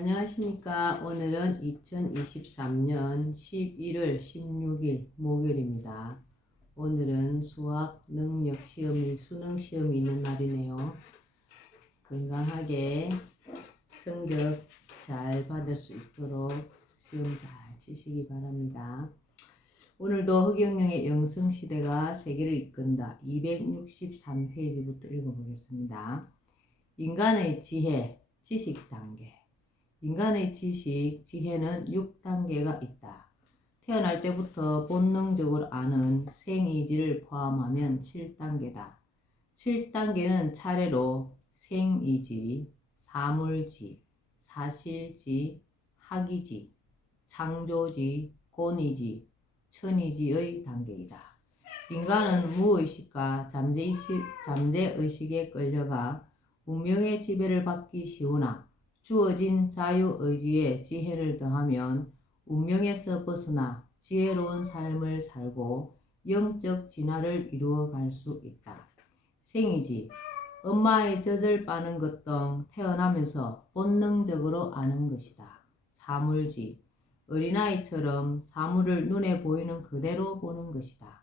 안녕하십니까. 오늘은 2023년 11월 16일 목요일입니다. 오늘은 수학 능력시험이 수능시험이 있는 날이네요. 건강하게 성적 잘 받을 수 있도록 시험 잘 치시기 바랍니다. 오늘도 허경영의 영성시대가 세계를 이끈다 263페이지부터 읽어보겠습니다. 인간의 지혜, 지식 단계. 인간의 지식, 지혜는 6단계가 있다. 태어날 때부터 본능적으로 아는 생이지를 포함하면 7단계다. 7단계는 차례로 생이지, 사물지, 사실지, 학이지, 창조지, 본이지, 천이지의 단계이다. 인간은 무의식과 잠재의식에 끌려가 운명의 지배를 받기 쉬우나 주어진 자유의지에 지혜를 더하면 운명에서 벗어나 지혜로운 삶을 살고 영적 진화를 이루어갈 수 있다. 생이지, 엄마의 젖을 빠는 것 등 태어나면서 본능적으로 아는 것이다. 사물지, 어린아이처럼 사물을 눈에 보이는 그대로 보는 것이다.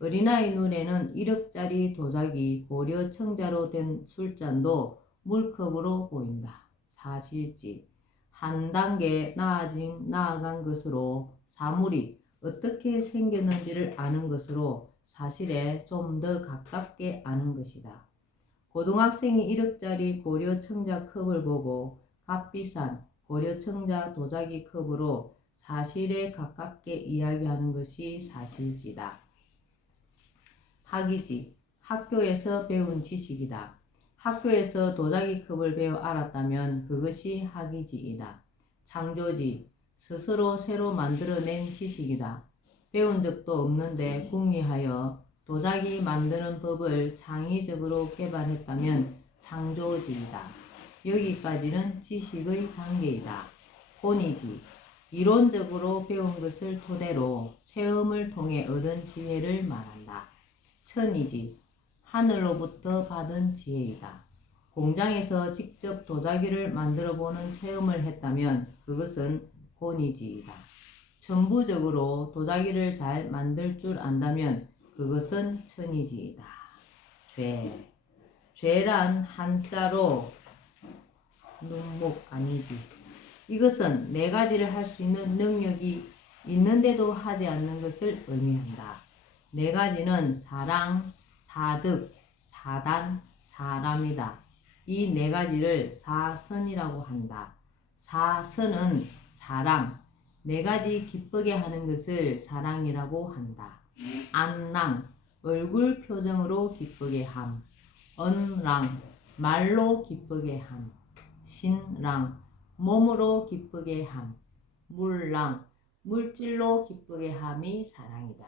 어린아이 눈에는 1억짜리 도자기 고려 청자로 된 술잔도 물컵으로 보인다. 사실지, 한 단계 나아간 것으로 사물이 어떻게 생겼는지를 아는 것으로 사실에 좀 더 가깝게 아는 것이다. 고등학생이 1억짜리 고려 청자 컵을 보고 값비싼 고려 청자 도자기 컵으로 사실에 가깝게 이야기하는 것이 사실지다. 학이지, 학교에서 배운 지식이다. 학교에서 도자기 컵을 배워 알았다면 그것이 학이지이다. 창조지, 스스로 새로 만들어낸 지식이다. 배운 적도 없는데 궁리하여 도자기 만드는 법을 창의적으로 개발했다면 창조지이다. 여기까지는 지식의 단계이다. 본이지, 이론적으로 배운 것을 토대로 체험을 통해 얻은 지혜를 말한다. 천이지, 하늘로부터 받은 지혜이다. 공장에서 직접 도자기를 만들어 보는 체험을 했다면 그것은 본이지이다. 전부적으로 도자기를 잘 만들 줄 안다면 그것은 천이지이다. 죄란 한자로 눈목 아니지. 이것은 네 가지를 할 수 있는 능력이 있는데도 하지 않는 것을 의미한다. 네 가지는 사랑, 사득, 사단, 사람이다. 이 네 가지를 사선이라고 한다. 사선은 사랑, 네 가지 기쁘게 하는 것을 사랑이라고 한다. 안랑, 얼굴 표정으로 기쁘게 함. 언랑, 말로 기쁘게 함. 신랑, 몸으로 기쁘게 함. 물랑, 물질로 기쁘게 함이 사랑이다.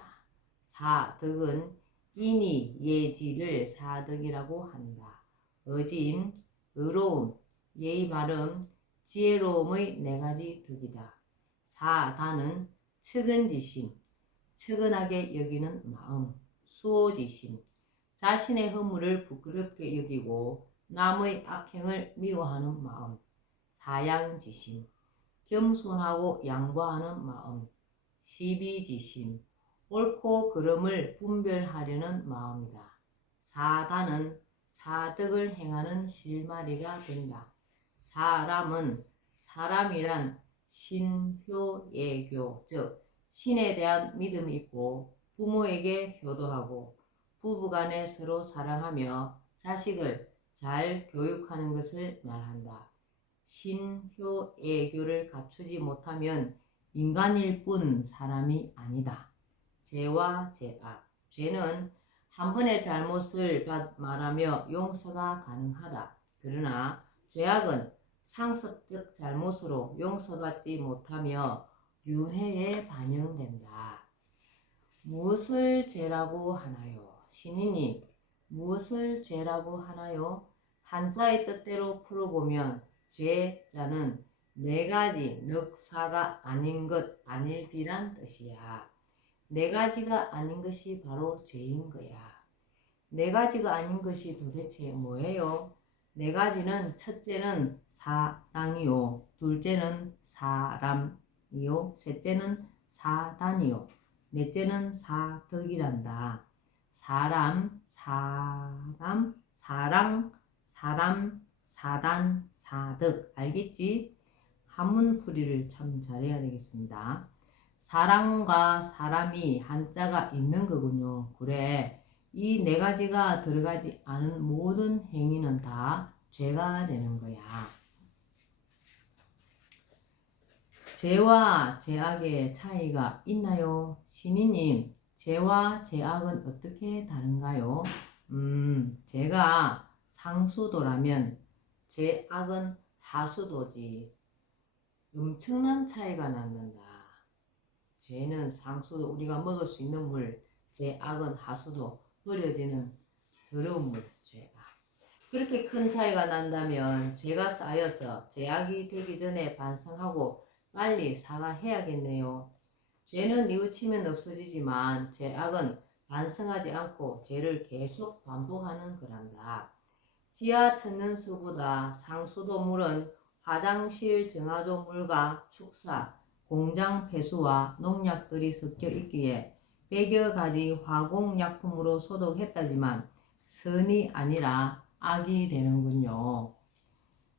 사덕은 인이 예지를 사덕이라고 한다. 어진, 의로움, 예의 바름, 지혜로움의 네 가지 덕이다. 사단은 측은지심, 측은하게 여기는 마음, 수호지심, 자신의 허물을 부끄럽게 여기고 남의 악행을 미워하는 마음, 사양지심, 겸손하고 양보하는 마음, 시비지심, 옳고 그름을 분별하려는 마음이다. 사단은 사덕을 행하는 실마리가 된다. 사람은 사람이란 신효예교, 즉 신에 대한 믿음이 있고 부모에게 효도하고 부부간에 서로 사랑하며 자식을 잘 교육하는 것을 말한다. 신효예교를 갖추지 못하면 인간일 뿐 사람이 아니다. 죄와 죄악. 죄는 한 번의 잘못을 말하며 용서가 가능하다. 그러나 죄악은 상습적 잘못으로 용서받지 못하며 윤회에 반영된다. 무엇을 죄라고 하나요? 신이님, 무엇을 죄라고 하나요? 한자의 뜻대로 풀어보면 죄자는 네 가지 넉사가 아닌 것 아닐비란 뜻이야. 네 가지가 아닌 것이 바로 죄인 거야. 네 가지가 아닌 것이 도대체 뭐예요? 네 가지는 첫째는 사랑이요, 둘째는 사람이요, 셋째는 사단이요, 넷째는 사덕이란다. 사람, 사람, 사랑, 사람, 사단, 사덕. 알겠지? 한문풀이를 참 잘해야 되겠습니다. 사랑과 사람이 한자가 있는 거군요. 그래. 이 네 가지가 들어가지 않은 모든 행위는 다 죄가 되는 거야. 죄와 죄악의 차이가 있나요? 신이님, 죄와 죄악은 어떻게 다른가요? 죄가 상수도라면 죄악은 하수도지. 엄청난 차이가 난단다. 죄는 상수도, 우리가 먹을 수 있는 물, 죄악은 하수도, 버려지는 더러운 물, 죄악. 그렇게 큰 차이가 난다면 죄가 쌓여서 죄악이 되기 전에 반성하고 빨리 사과해야겠네요. 죄는 뉘우치면 없어지지만 죄악은 반성하지 않고 죄를 계속 반복하는 거란다. 지하 천연수보다 상수도 물은 화장실 정화조 물과 축사, 공장 폐수와 농약들이 섞여 있기에 100여 가지 화공약품으로 소독했다지만 선이 아니라 악이 되는군요.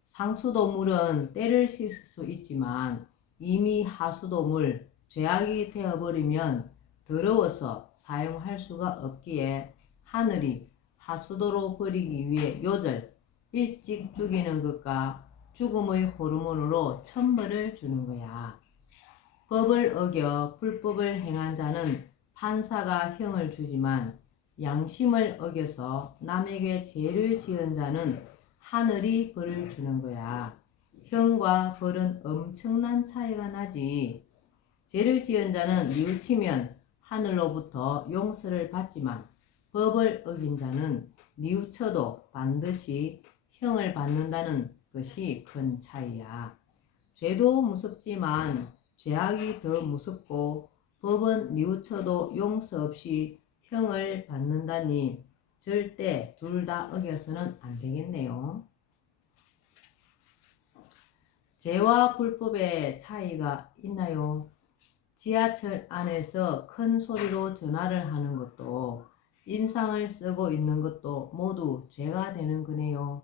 상수도 물은 때를 씻을 수 있지만 이미 하수도 물, 죄악이 되어버리면 더러워서 사용할 수가 없기에 하늘이 하수도로 버리기 위해 요절, 일찍 죽이는 것과 죽음의 호르몬으로 천벌을 주는 거야. 법을 어겨 불법을 행한 자는 판사가 형을 주지만 양심을 어겨서 남에게 죄를 지은 자는 하늘이 벌을 주는 거야. 형과 벌은 엄청난 차이가 나지. 죄를 지은 자는 뉘우치면 하늘로부터 용서를 받지만 법을 어긴 자는 뉘우쳐도 반드시 형을 받는다는 것이 큰 차이야. 죄도 무섭지만 죄악이 더 무섭고 법은 뉘우쳐도 용서 없이 형을 받는다니 절대 둘 다 어겨서는 안 되겠네요. 죄와 불법의 차이가 있나요? 지하철 안에서 큰 소리로 전화를 하는 것도 인상을 쓰고 있는 것도 모두 죄가 되는 거네요.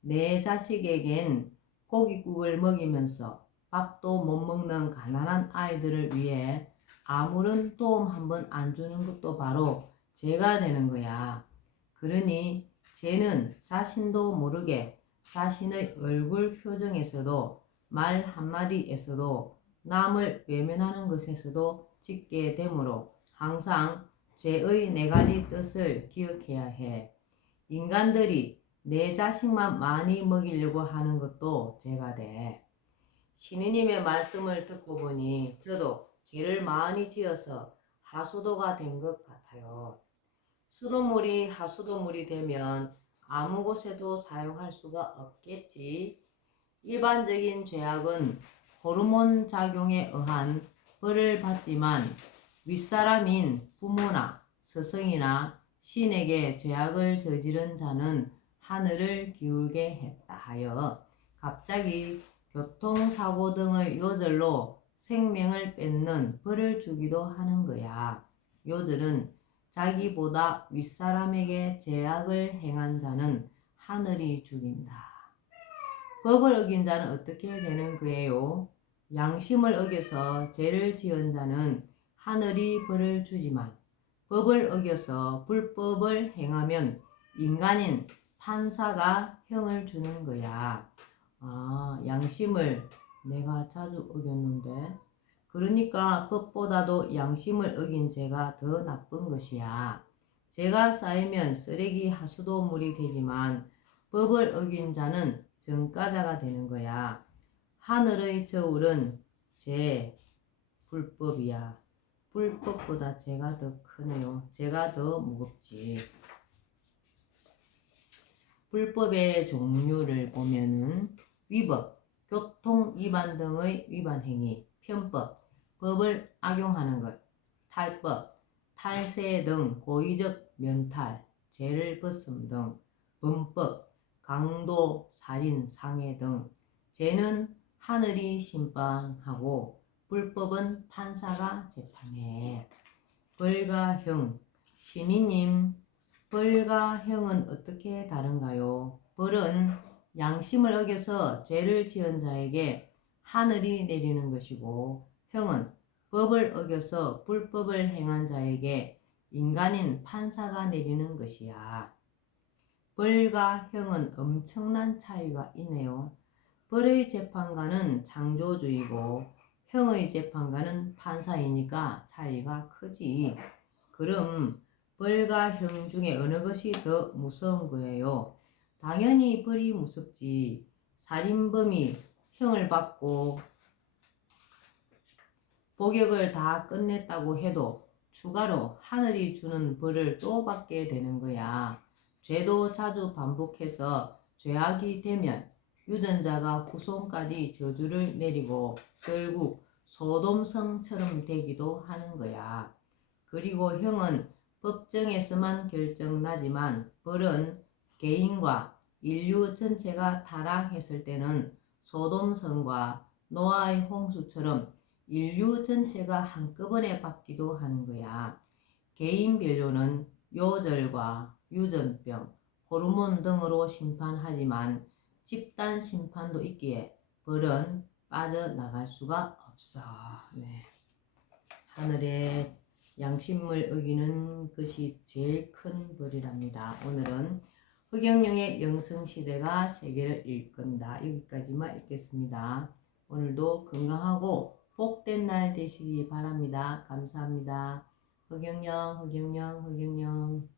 내 자식에겐 고깃국을 먹이면서 밥도 못 먹는 가난한 아이들을 위해 아무런 도움 한번 안 주는 것도 바로 죄가 되는 거야. 그러니 죄는 자신도 모르게 자신의 얼굴 표정에서도 말 한마디에서도 남을 외면하는 것에서도 짓게 되므로 항상 죄의 네 가지 뜻을 기억해야 해. 인간들이 내 자식만 많이 먹이려고 하는 것도 죄가 돼. 신우님의 말씀을 듣고 보니 저도 죄를 많이 지어서 하수도가 된 것 같아요. 수도물이 하수도물이 되면 아무 곳에도 사용할 수가 없겠지. 일반적인 죄악은 호르몬 작용에 의한 벌을 받지만 윗사람인 부모나 스승이나 신에게 죄악을 저지른 자는 하늘을 기울게 했다 하여 갑자기 교통사고 등의 요절로 생명을 뺏는 벌을 주기도 하는 거야. 요절은 자기보다 윗사람에게 죄악을 행한 자는 하늘이 죽인다. 법을 어긴 자는 어떻게 되는 거예요? 양심을 어겨서 죄를 지은 자는 하늘이 벌을 주지만 법을 어겨서 불법을 행하면 인간인 판사가 형을 주는 거야. 양심을 내가 자주 어겼는데, 그러니까 법보다도 양심을 어긴 죄가 더 나쁜 것이야. 죄가 쌓이면 쓰레기 하수도물이 되지만 법을 어긴 자는 전과자가 되는 거야. 하늘의 저울은 죄, 불법이야. 불법보다 죄가 더 크네요. 죄가 더 무겁지. 불법의 종류를 보면은 위법, 교통 위반 등의 위반 행위, 편법, 법을 악용하는 것, 탈법, 탈세 등 고의적 면탈, 죄를 벗음 등, 범법, 강도, 살인, 상해 등 죄는 하늘이 심판하고 불법은 판사가 재판해. 벌과 형. 신이님, 벌과 형은 어떻게 다른가요? 벌은 양심을 어겨서 죄를 지은 자에게 하늘이 내리는 것이고, 형은 법을 어겨서 불법을 행한 자에게 인간인 판사가 내리는 것이야. 벌과 형은 엄청난 차이가 있네요. 벌의 재판관은 창조주이고 형의 재판관은 판사이니까 차이가 크지. 그럼 벌과 형 중에 어느 것이 더 무서운 거예요? 당연히 벌이 무섭지. 살인범이 형을 받고 복역을 다 끝냈다고 해도 추가로 하늘이 주는 벌을 또 받게 되는 거야. 죄도 자주 반복해서 죄악이 되면 유전자가 후손까지 저주를 내리고 결국 소돔성처럼 되기도 하는 거야. 그리고 형은 법정에서만 결정나지만 벌은 개인과 인류 전체가 타락했을 때는 소돔성과 노아의 홍수처럼 인류 전체가 한꺼번에 받기도 하는 거야. 개인별로는 요절과 유전병, 호르몬 등으로 심판하지만 집단 심판도 있기에 벌은 빠져나갈 수가 없어. 네. 하늘의 양심을 어기는 것이 제일 큰 벌이랍니다. 오늘은 흑영령의 영성시대가 세계를 일끈다. 여기까지만 읽겠습니다. 오늘도 건강하고 복된 날 되시기 바랍니다. 감사합니다. 흑영령, 흑영령, 흑영령.